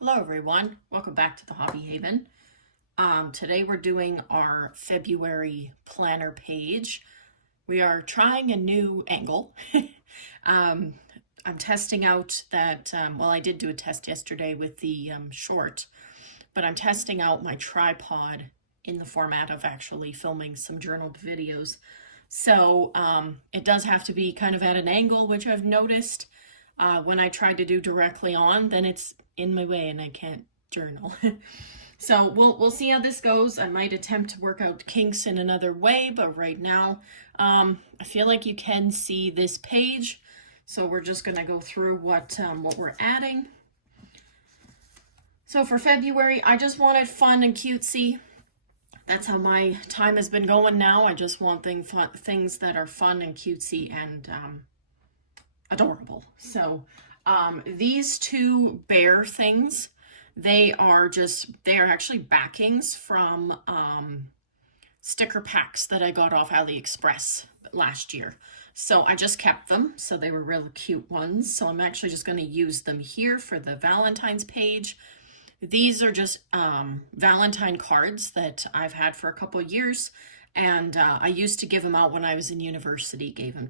Hello everyone, welcome back to the Hobby Haven. Today we're doing our February planner page. We are trying a new angle. um, I'm testing out that, well, I did do a test yesterday with the short, but I'm testing out my tripod in the format of actually filming some journaled videos. So it does have to be kind of at an angle, which I've noticed when I try to do directly on, then it's in my way and I can't journal. So we'll see how this goes. I might attempt to work out kinks in another way, but right now I feel like you can see this page. So we're just gonna go through what we're adding. So for February, I just wanted fun and cutesy. That's how my time has been going now. I just want things that are fun and cutesy and adorable. So these two bear things, they are actually backings from sticker packs that I got off AliExpress last year. So I just kept them, so they were really cute ones. So I'm actually just going to use them here for the Valentine's page. These are just Valentine cards that I've had for a couple of years, and I used to give them out when I was in university, gave them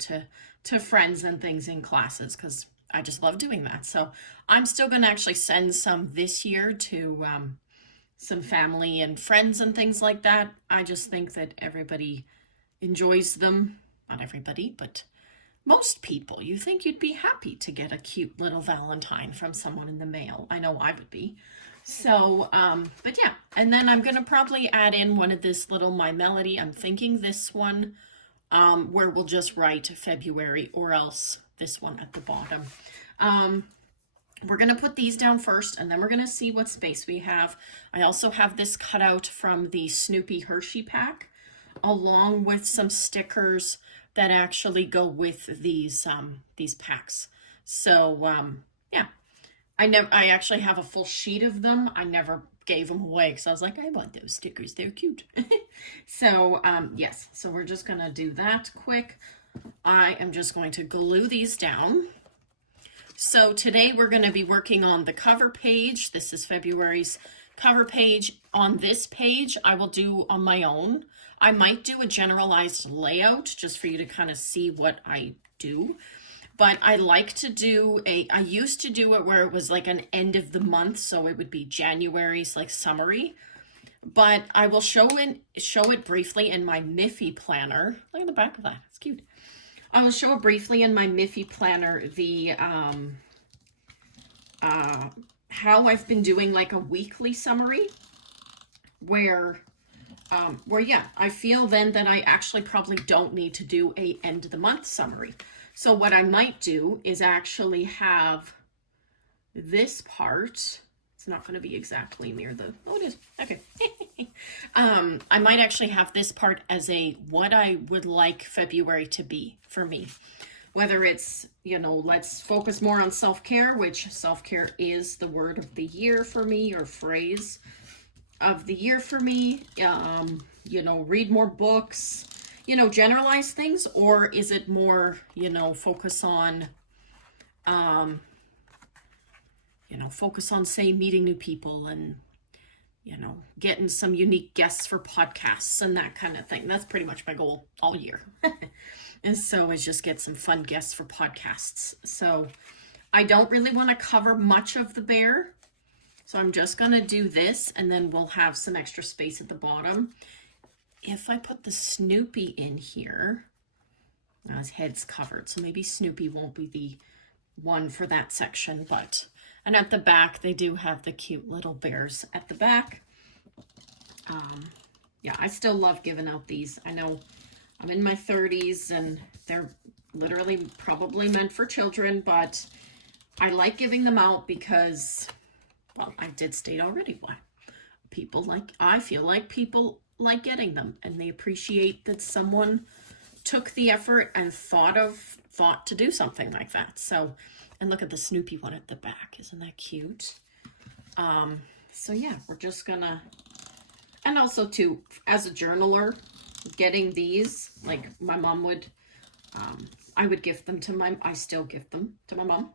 to friends and things in classes because I just love doing that. So I'm still going to actually send some this year to some family and friends and things like that. I just think that everybody enjoys them. Not everybody, but most people. You think you'd be happy to get a cute little Valentine from someone in the mail. I know I would be. So, but yeah, and then I'm gonna probably add in one of this little My Melody. I'm thinking this one, where we'll just write February, or else this one at the bottom. We're gonna put these down first, and then we're gonna see what space we have. I also have this cut out from the Snoopy Hershey pack, along with some stickers that actually go with these packs. So yeah, I actually have a full sheet of them. I never gave them away because I was like, I want those stickers, they're cute. So yes, so we're just gonna do that quick. I am just going to glue these down. So today we're going to be working on the cover page. This is February's cover page. On this page, I will do on my own. I might do a generalized layout just for you to kind of see what I do. But I like to do I used to do it where it was like an end of the month, so it would be January's like summary. But I will show it briefly in my Miffy planner. Look at the back of that, it's cute. I will show it briefly in my Miffy planner the how I've been doing like a weekly summary where yeah, I feel then that I actually probably don't need to do a end of the month summary. So what I might do is actually have this part. It's not going to be exactly near the, oh it is, okay. I might actually have this part as a what I would like February to be for me. Whether it's, you know, let's focus more on self-care, which self-care is the word of the year for me, or phrase of the year for me. You know, read more books, you know, generalize things, or is it more, you know, focus on, say, meeting new people and, you know, getting some unique guests for podcasts and that kind of thing. That's pretty much my goal all year. And so is just get some fun guests for podcasts. So I don't really want to cover much of the bear. So I'm just going to do this, and then we'll have some extra space at the bottom. If I put the Snoopy in here, now his head's covered, so maybe Snoopy won't be the one for that section, but, and at the back, they do have the cute little bears at the back. Yeah, I still love giving out these. I know I'm in my 30s and they're literally probably meant for children, but I like giving them out because, well, I did state already why. I feel like people like getting them, and they appreciate that someone took the effort and thought to do something like that. So, and look at the Snoopy one at the back. Isn't that cute? So yeah, we're just gonna, and also too, as a journaler, getting these, like my mom would, I would gift them to I still gift them to my mom.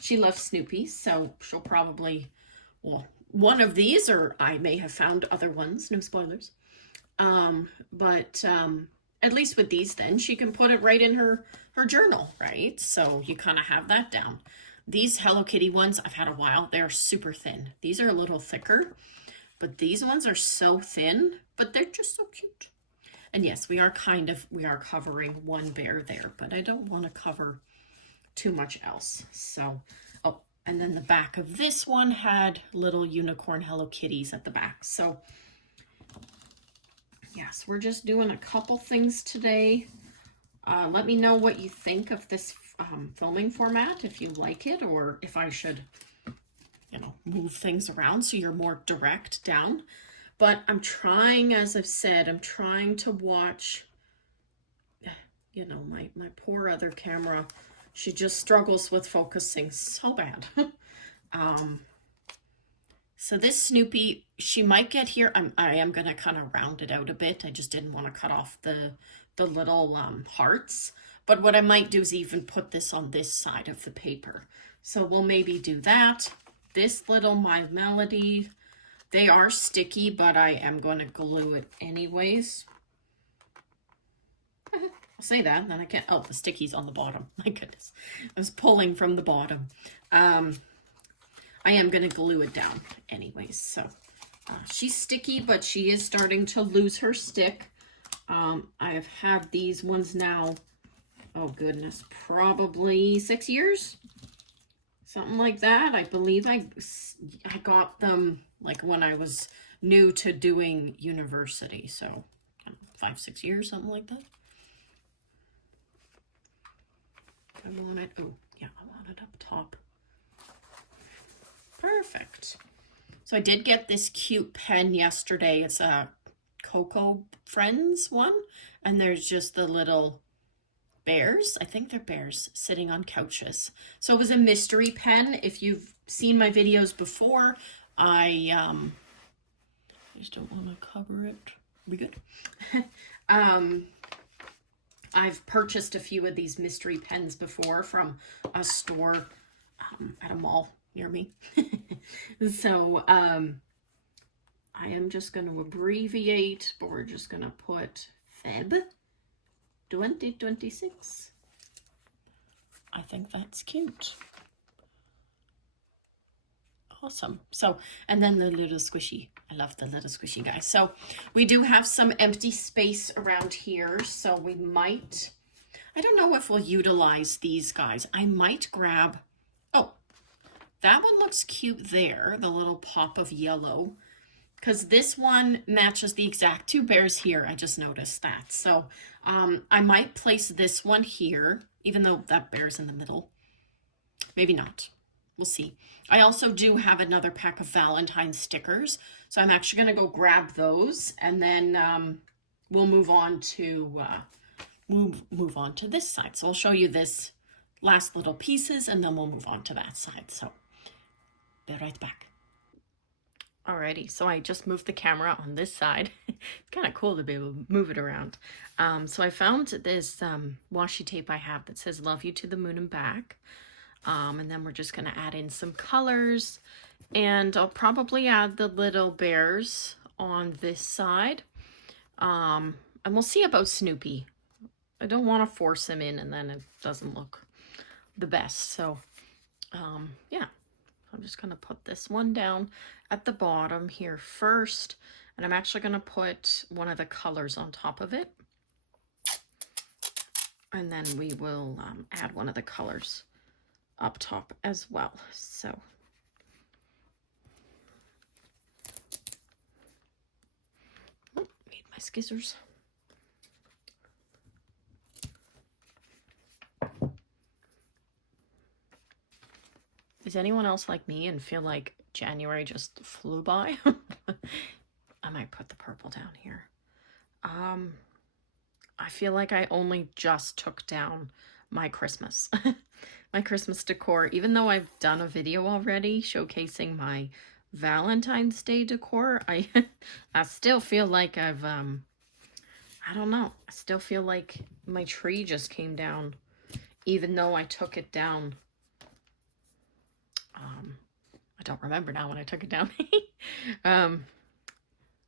She loves Snoopy, so she'll probably well, one of these, or I may have found other ones, no spoilers. But at least with these, then she can put it right in her journal, right? So you kind of have that down. These Hello Kitty ones I've had a while. They're super thin. These are a little thicker, but these ones are so thin, but they're just so cute. And yes, we are covering one bear there, but I don't want to cover too much else. So, oh, and then the back of this one had little unicorn Hello Kitties at the back. So yes, we're just doing a couple things today. Let me know what you think of this filming format, if you like it, or if I should, move things around so you're more direct down. But I'm trying, as I've said, I'm trying to watch, my poor other camera. She just struggles with focusing so bad. So this Snoopy, she might get here. I am going to kind of round it out a bit. I just didn't want to cut off the little hearts. But what I might do is even put this on this side of the paper. So we'll maybe do that. This little My Melody, they are sticky, but I am going to glue it anyways. I'll say that, and then I can't. Oh, the sticky's on the bottom. My goodness. I was pulling from the bottom. I am going to glue it down anyways. So she's sticky, but she is starting to lose her stick. I have had these ones now, oh goodness, probably 6 years. Something like that. I believe I got them like when I was new to doing university. So 5, 6 years, something like that. I want it, oh yeah, I want it up top. Perfect. So I did get this cute pen yesterday. It's a Coco Friends one. And there's just the little bears. I think they're bears sitting on couches. So it was a mystery pen. If you've seen my videos before, I just don't want to cover it. We good? I've purchased a few of these mystery pens before from a store at a mall near me. So I am just going to abbreviate, but we're just going to put Feb 2026. I think that's cute. Awesome. So, and then the little squishy. I love the little squishy guys. So we do have some empty space around here. So we might, I don't know if we'll utilize these guys. I might grab, oh, that one looks cute there. The little pop of yellow. Because this one matches the exact two bears here. I just noticed that. So I might place this one here, even though that bear's in the middle. Maybe not. We'll see. I also do have another pack of Valentine stickers. So I'm actually going to go grab those. And then we'll move on to move on to this side. So I'll show you this last little pieces, and then we'll move on to that side. So be right back. Alrighty, so I just moved the camera on this side. It's kind of cool to be able to move it around. So I found this washi tape I have that says "Love You to the Moon and Back." And then we're just going to add in some colors. And I'll probably add the little bears on this side. And we'll see about Snoopy. I don't want to force him in and then it doesn't look the best. So, yeah. I'm just going to put this one down at the bottom here first. And I'm actually going to put one of the colors on top of it. And then we will add one of the colors up top as well. So need my scissors. Is anyone else like me and feel like January just flew by? I might put the purple down here. I feel like I only just took down my Christmas. My Christmas decor, even though I've done a video already showcasing my Valentine's Day decor, I still feel like I've, I don't know, I still feel like my tree just came down, even though I took it down, I don't remember now when I took it down.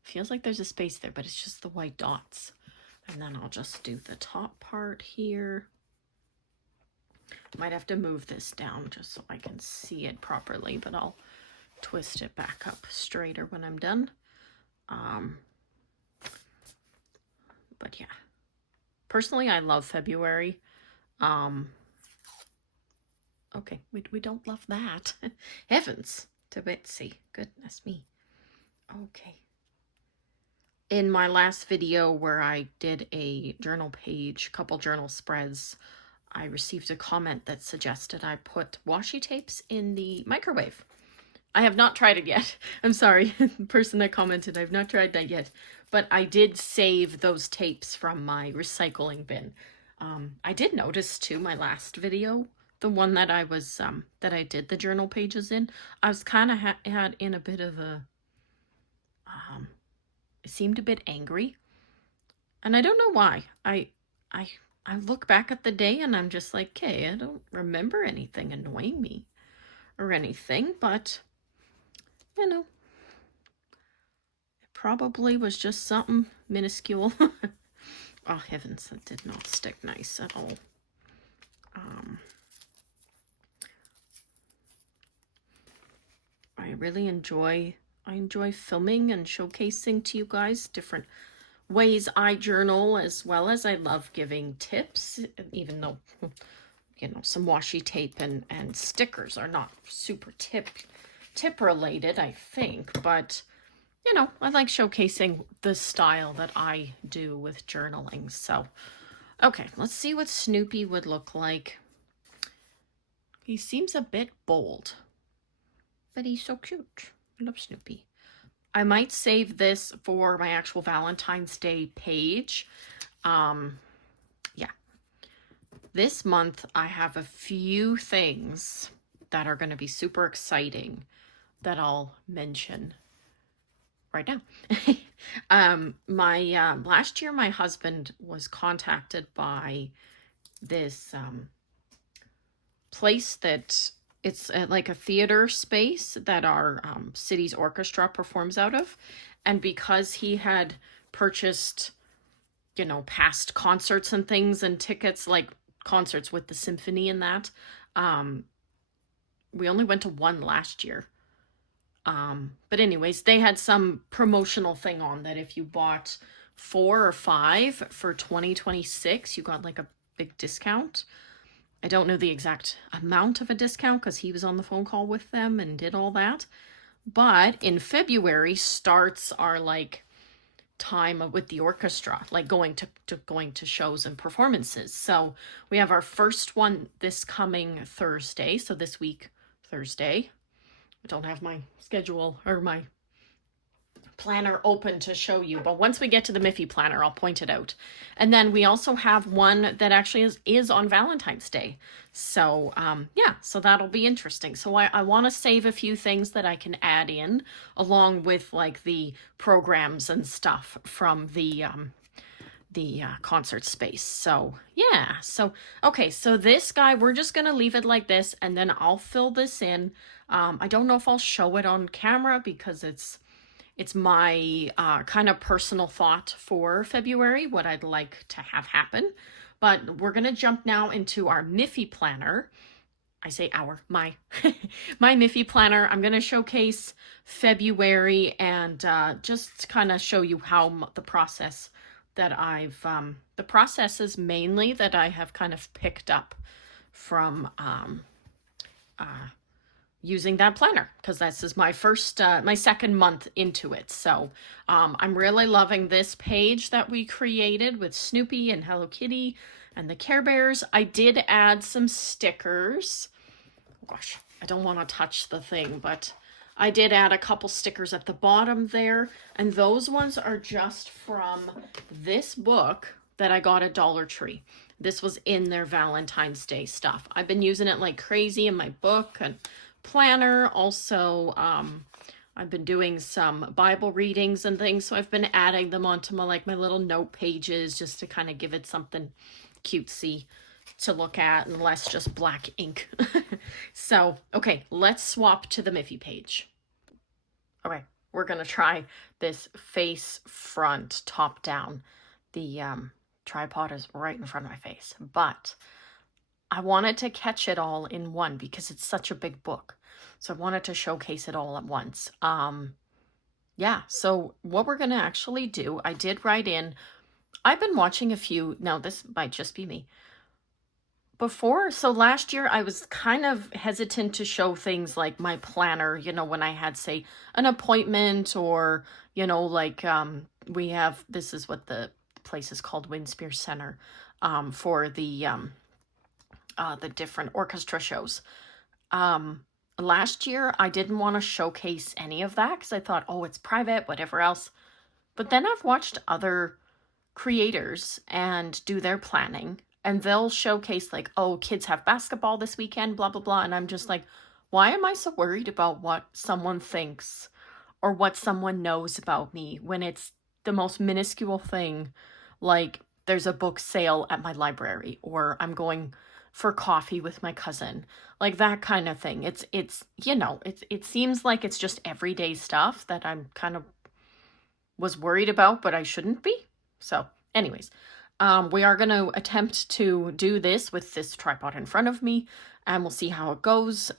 Feels like there's a space there, but it's just the white dots. And then I'll just do the top part here. Might have to move this down just so I can see it properly, but I'll twist it back up straighter when I'm done. But yeah, personally, I love February. Okay, we don't love that. Heavens to Betsy, goodness me. Okay. In my last video where I did a journal page, couple journal spreads, I received a comment that suggested I put washi tapes in the microwave. I have not tried it yet. I'm sorry, the person that commented, I've not tried that yet. But I did save those tapes from my recycling bin. I did notice too, my last video, the one that I was, that I did the journal pages in, I was kind of had in a bit of a, it seemed a bit angry. And I don't know why. I look back at the day and I'm just like, okay, I don't remember anything annoying me or anything, but you know, it probably was just something minuscule. Oh heavens, that did not stick nice at all. I really enjoy filming and showcasing to you guys different ways I journal, as well as I love giving tips, even though, you know, some washi tape and stickers are not super tip related, I think, but you know, I like showcasing the style that I do with journaling. So okay, let's see what Snoopy would look like. He seems a bit bold, but he's so cute. I love Snoopy. I might save this for my actual Valentine's Day page. Yeah. This month, I have a few things that are going to be super exciting that I'll mention right now. Last year, my husband was contacted by this place that it's like a theater space that our city's orchestra performs out of. And because he had purchased, you know, past concerts and things and tickets, like concerts with the symphony and that, we only went to one last year. But anyways, they had some promotional thing on that if you bought 4 or 5 for 2026, you got like a big discount. I don't know the exact amount of a discount because he was on the phone call with them and did all that. But in February starts our like time with the orchestra, like going to shows and performances. So we have our first one this coming Thursday. So this week, Thursday. I don't have my schedule or my planner open to show you, but once we get to the Miffy planner, I'll point it out. And then we also have one that actually is on Valentine's Day. So yeah, so that'll be interesting. So I want to save a few things that I can add in along with like the programs and stuff from the concert space. So yeah, so okay, so this guy, we're just gonna leave it like this and then I'll fill this in. I don't know if I'll show it on camera because it's my kind of personal thought for February, what I'd like to have happen. But we're going to jump now into our Miffy planner. I say my Miffy planner. I'm going to showcase February and just kind of show you how the process that I've, the processes mainly that I have kind of picked up from using that planner, because this is my my second month into it. So I'm really loving this page that we created with Snoopy and Hello Kitty and the Care Bears. I did add some stickers. Oh gosh, I don't want to touch the thing, but I did add a couple stickers at the bottom there. And those ones are just from this book that I got at Dollar Tree. This was in their Valentine's Day stuff. I've been using it like crazy in my book and planner. Also, I've been doing some Bible readings and things, so I've been adding them onto my my little note pages just to kind of give it something cutesy to look at and less just black ink. So, okay, let's swap to the Miffy page. Okay, we're gonna try this face front top down. The tripod is right in front of my face, but I wanted to catch it all in one because it's such a big book. So I wanted to showcase it all at once. Yeah, so what we're gonna actually do, I did write in, I've been watching a few, now this might just be me. Before, so last year I was kind of hesitant to show things like my planner, you know, when I had, say, an appointment or, you know, like we have, this is what the place is called, Winspear Center, for the different orchestra shows. Last year I didn't want to showcase any of that because I thought, oh, it's private, whatever else. But then I've watched other creators and do their planning, and they'll showcase like, oh, kids have basketball this weekend, blah, blah, blah. And I'm just like, why am I so worried about what someone thinks or what someone knows about me when it's the most minuscule thing? Like there's a book sale at my library, or I'm going for coffee with my cousin, like that kind of thing. It's, you know, it seems like it's just everyday stuff that I'm kind of was worried about, but I shouldn't be. So anyways, we are going to attempt to do this with this tripod in front of me, and we'll see how it goes.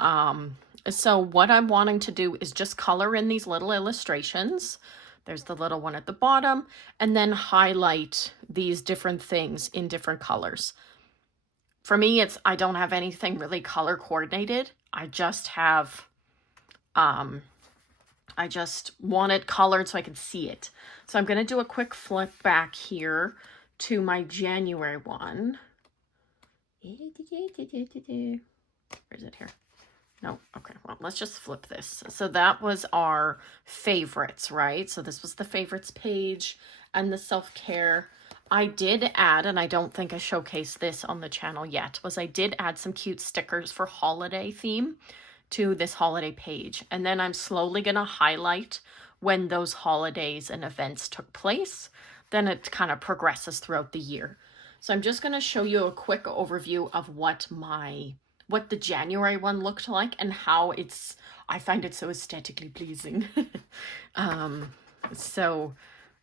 So what I'm wanting to do is just color in these little illustrations. There's the little one at the bottom, and then highlight these different things in different colors. For me, it's, I don't have anything really color coordinated. I just have, I just want it colored so I can see it. So I'm going to do a quick flip back here to my January one. Where is it here? No, okay, well, let's just flip this. So that was our favorites, right? So this was the favorites page and the self-care. I did add, and I don't think I showcased this on the channel yet, was I did add some cute stickers for holiday theme to this holiday page. And then I'm slowly going to highlight when those holidays and events took place. Then it kind of progresses throughout the year. So I'm just going to show you a quick overview of what the January one looked like and how it's, I find it so aesthetically pleasing. So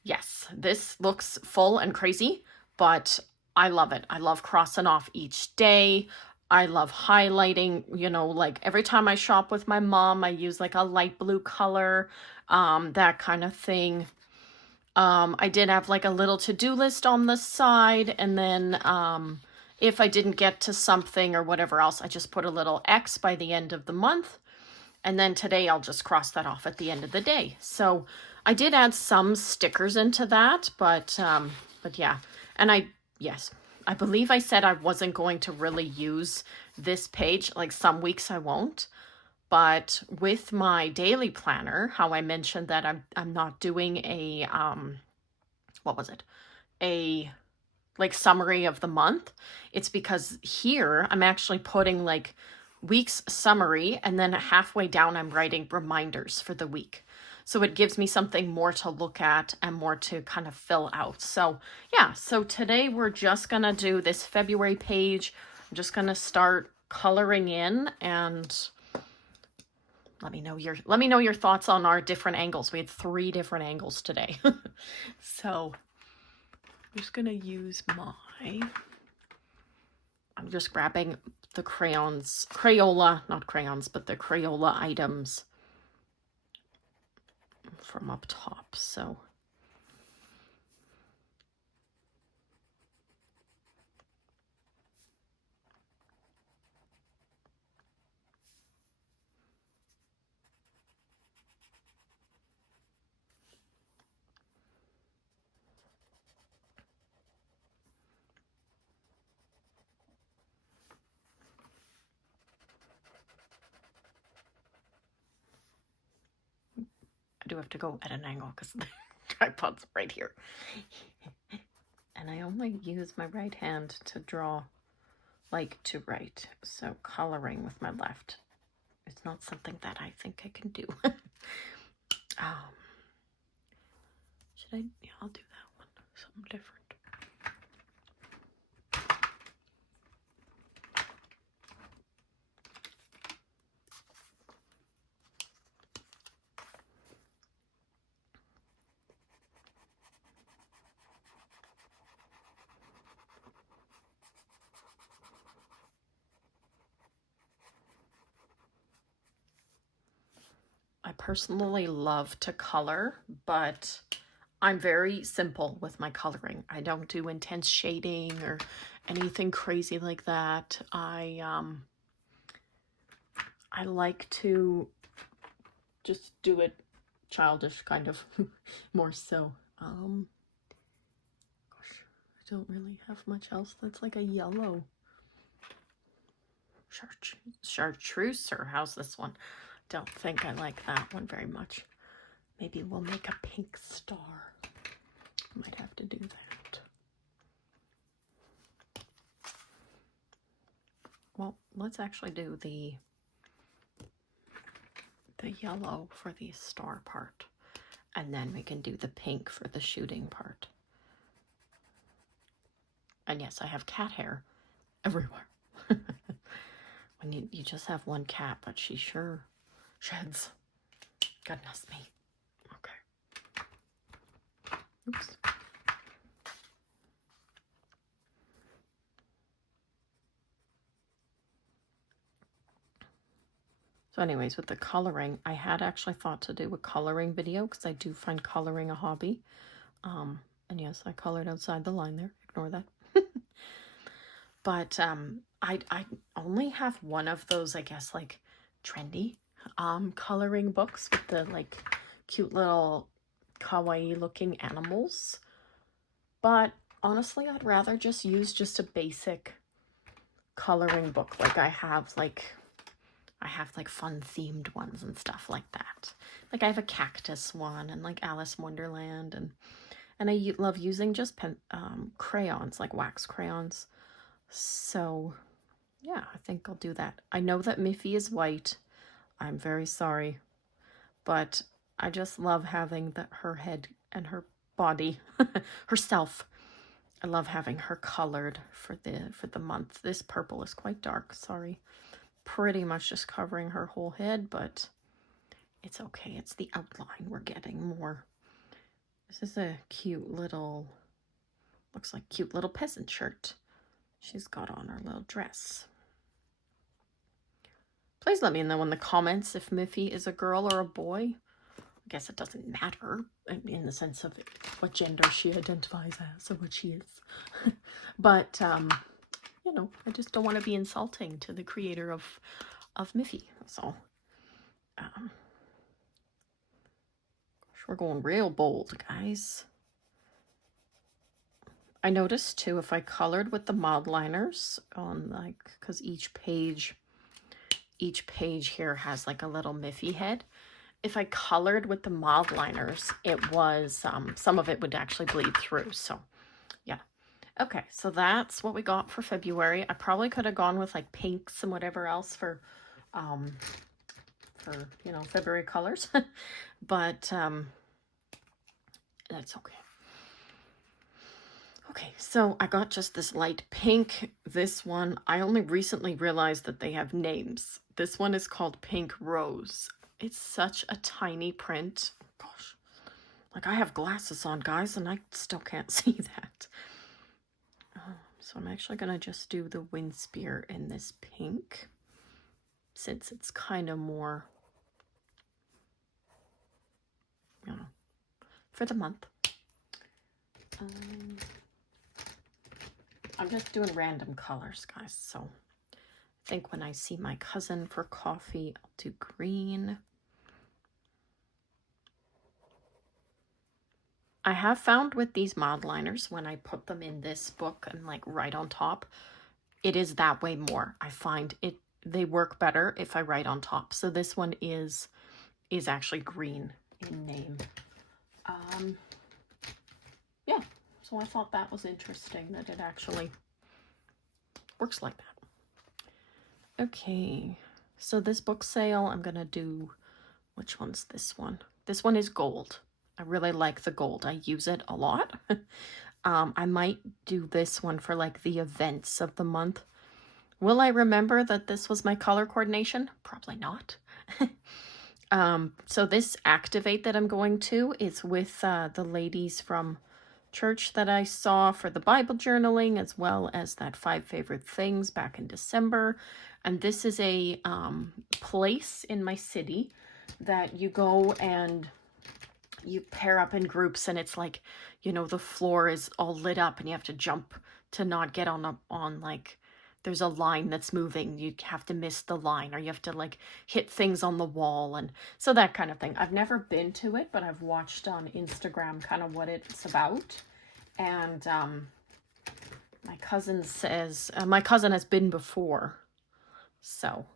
yes, this looks full and crazy, but I love it. I love crossing off each day. I love highlighting, you know, like every time I shop with my mom, I use like a light blue color, that kind of thing. I did have like a little to-do list on the side, and then if I didn't get to something or whatever else, I just put a little X by the end of the month. And then today I'll just cross that off at the end of the day. So I did add some stickers into that, but yeah. And yes, I believe I said I wasn't going to really use this page. Like some weeks I won't. But with my daily planner, how I mentioned that I'm not doing a, what was it? A like summary of the month. It's because here I'm actually putting like week's summary, and then halfway down I'm writing reminders for the week. So it gives me something more to look at and more to kind of fill out. So yeah, so today we're just gonna do this February page. I'm just gonna start coloring in, and let me know your thoughts on our different angles. We had 3 different angles today. So I'm just gonna use I'm just grabbing the Crayola, not crayons, but the Crayola items from up top. So I do have to go at an angle because the tripod's right here. And I only use my right hand to draw, like to write. So coloring with my left, it's not something that I think I can do. Should I? Yeah, I'll do that one. Something different. personally love to color, but I'm very simple with my coloring. I don't do intense shading or anything crazy like that. I like to just do it childish, kind of, more so. Gosh, I don't really have much else that's like a yellow. Chartreuse, or how's this one? Don't think I like that one very much. Maybe we'll make a pink star. Might have to do that. Well, let's actually do the yellow for the star part, and then we can do the pink for the shooting part. And yes, I have cat hair everywhere. When you just have one cat, but she sure sheds. Goodness me. Okay. Oops. So anyways, with the coloring, I had actually thought to do a coloring video because I do find coloring a hobby. And yes, I colored outside the line there. Ignore that. But I only have one of those, I guess, like trendy coloring books with the like cute little kawaii looking animals. But honestly, I'd rather just use just a basic coloring book. Like I have like fun themed ones and stuff like that. Like I have a cactus one and like Alice in Wonderland, and I love using just crayons, like wax crayons. So yeah, I think I'll do that. I know that Miffy is white. I'm very sorry, but I just love having her head and her body, herself. I love having her colored for the month. This purple is quite dark, sorry. Pretty much just covering her whole head, but it's okay. It's the outline we're getting more. This is a cute little, looks like cute little peasant shirt she's got on her little dress. Please let me know in the comments if Miffy is a girl or a boy. I guess it doesn't matter in the sense of what gender she identifies as or what she is. But, you know, I just don't want to be insulting to the creator of Miffy. So, gosh, we're going real bold, guys. I noticed too, if I colored with the mod liners on, like, because each page here has like a little Miffy head. If I colored with the mod liners, it was, some of it would actually bleed through. So yeah. Okay, so that's what we got for February. I probably could have gone with like pinks and whatever else for you know, February colors, but that's okay. Okay, so I got just this light pink. This one, I only recently realized that they have names. This one is called Pink Rose. It's such a tiny print. Gosh, like I have glasses on, guys, and I still can't see that. So I'm actually going to just do the wind spear in this pink, since it's kind of more, you know, for the month. I'm just doing random colors, guys, so I think when I see my cousin for coffee, I'll do green. I have found with these mod liners, when I put them in this book and like right on top, it is that way more. I find they work better if I write on top. So this one is actually green in name. Yeah. So I thought that was interesting that it actually works like that. Okay, so this book sale, I'm going to do, which one's this one? This one is gold. I really like the gold. I use it a lot. I might do this one for like the events of the month. Will I remember that this was my color coordination? Probably not. So this Activate that I'm going to is with the ladies from church that I saw for the Bible journaling, as well as that 5 favorite things back in December. And this is a place in my city that you go and you pair up in groups, and it's like, you know, the floor is all lit up and you have to jump to not get on like, there's a line that's moving. You have to miss the line, or you have to like hit things on the wall. And so that kind of thing. I've never been to it, but I've watched on Instagram kind of what it's about. And my cousin says, my cousin has been before. So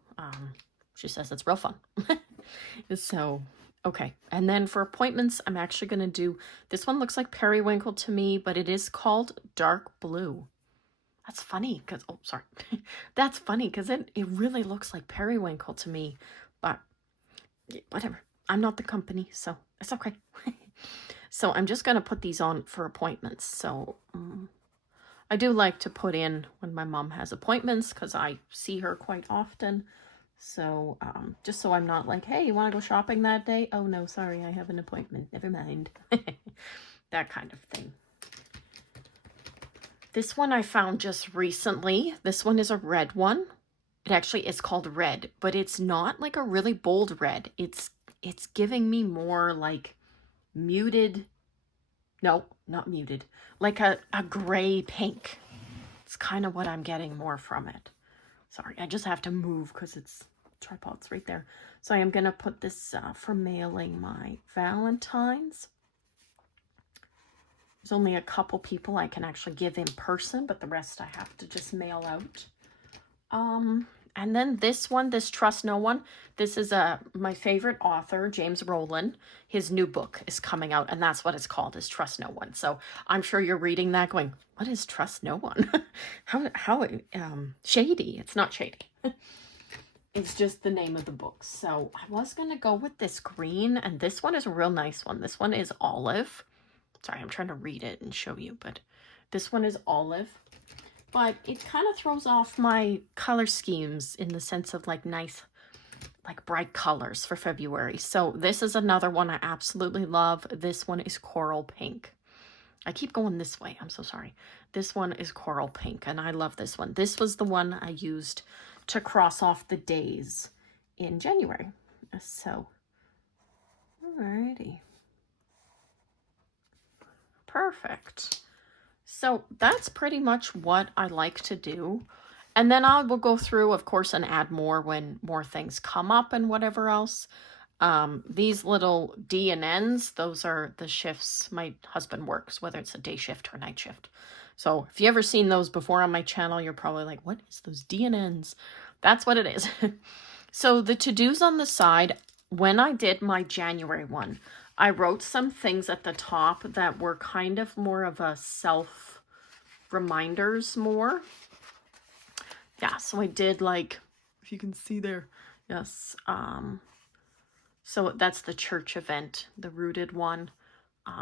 she says it's real fun. So, okay. And then for appointments, I'm actually going to do, this one looks like periwinkle to me, but it is called dark blue. That's funny because, oh, sorry. That's funny because it really looks like periwinkle to me, but whatever. I'm not the company, so it's okay. So I'm just going to put these on for appointments. So I do like to put in when my mom has appointments because I see her quite often. So just so I'm not like, hey, you want to go shopping that day? Oh, no, sorry, I have an appointment. Never mind. That kind of thing. This one I found just recently. This one is a red one. It actually is called red, but it's not like a really bold red. It's giving me more like muted, no, not muted, like a gray pink. It's kind of what I'm getting more from it. Sorry, I just have to move because it's tripod's right there. So I am going to put this for mailing my Valentine's. There's only a couple people I can actually give in person, but the rest I have to just mail out. And then this one, this Trust No One, this is my favorite author, James Rowland. His new book is coming out, and that's what it's called, is Trust No One. So I'm sure you're reading that going, what is Trust No One? how shady. It's not shady. It's just the name of the book. So I was going to go with this green, and this one is a real nice one. This one is olive. Sorry, I'm trying to read it and show you, but this one is olive. But it kind of throws off my color schemes in the sense of like nice, like bright colors for February. So this is another one I absolutely love. This one is coral pink. I keep going this way. I'm so sorry. This one is coral pink, and I love this one. This was the one I used to cross off the days in January. So, alrighty. Perfect. So that's pretty much what I like to do. And then I will go through, of course, and add more when more things come up and whatever else. These little D and N's, those are the shifts my husband works, whether it's a day shift or night shift. So if you ever seen those before on my channel, you're probably like, what is those D and N's? That's what it is. So the to-dos on the side, when I did my January one, I wrote some things at the top that were kind of more of a self reminders more. Yeah, so I did like, if you can see there, yes. So that's the church event, the rooted one.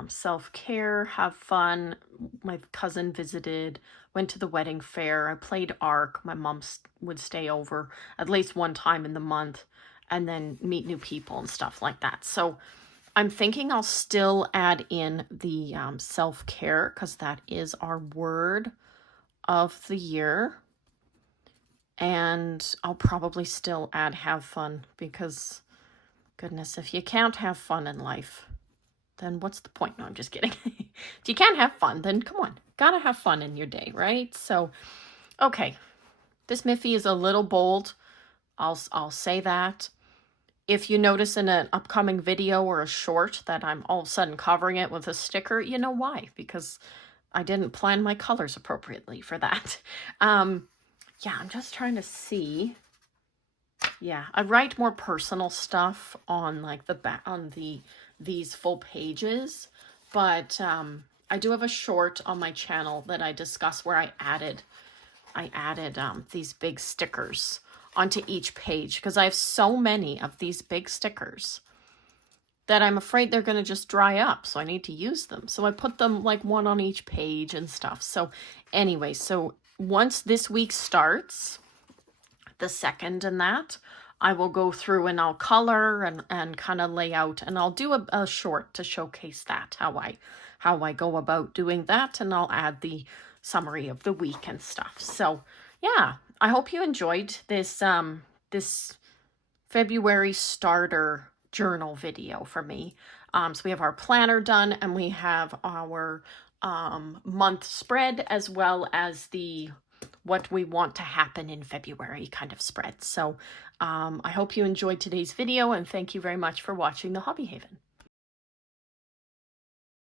Self-care, have fun. My cousin visited, went to the wedding fair. I played Ark. My mom would stay over at least one time in the month and then meet new people and stuff like that. So I'm thinking I'll still add in the self-care because that is our word of the year. And I'll probably still add have fun because, goodness, if you can't have fun in life, then what's the point? No, I'm just kidding. If you can't have fun, then come on. Gotta have fun in your day, right? So, okay. This Miffy is a little bold. I'll say that. If you notice in an upcoming video or a short that I'm all of a sudden covering it with a sticker, you know why? Because I didn't plan my colors appropriately for that. Yeah, I'm just trying to see. Yeah, I write more personal stuff on like the back on these full pages, but I do have a short on my channel that I discuss where I added these big stickers onto each page because I have so many of these big stickers that I'm afraid they're going to just dry up, so I need to use them. So I put them like one on each page and stuff. So anyway, so once this week starts, the second and that, I will go through and I'll color and kind of lay out, and I'll do a short to showcase that, how I go about doing that, and I'll add the summary of the week and stuff. So yeah, I hope you enjoyed this this February starter journal video for me. So we have our planner done, and we have our month spread, as well as the what we want to happen in February kind of spread. So I hope you enjoyed today's video, and thank you very much for watching the Hobby Haven.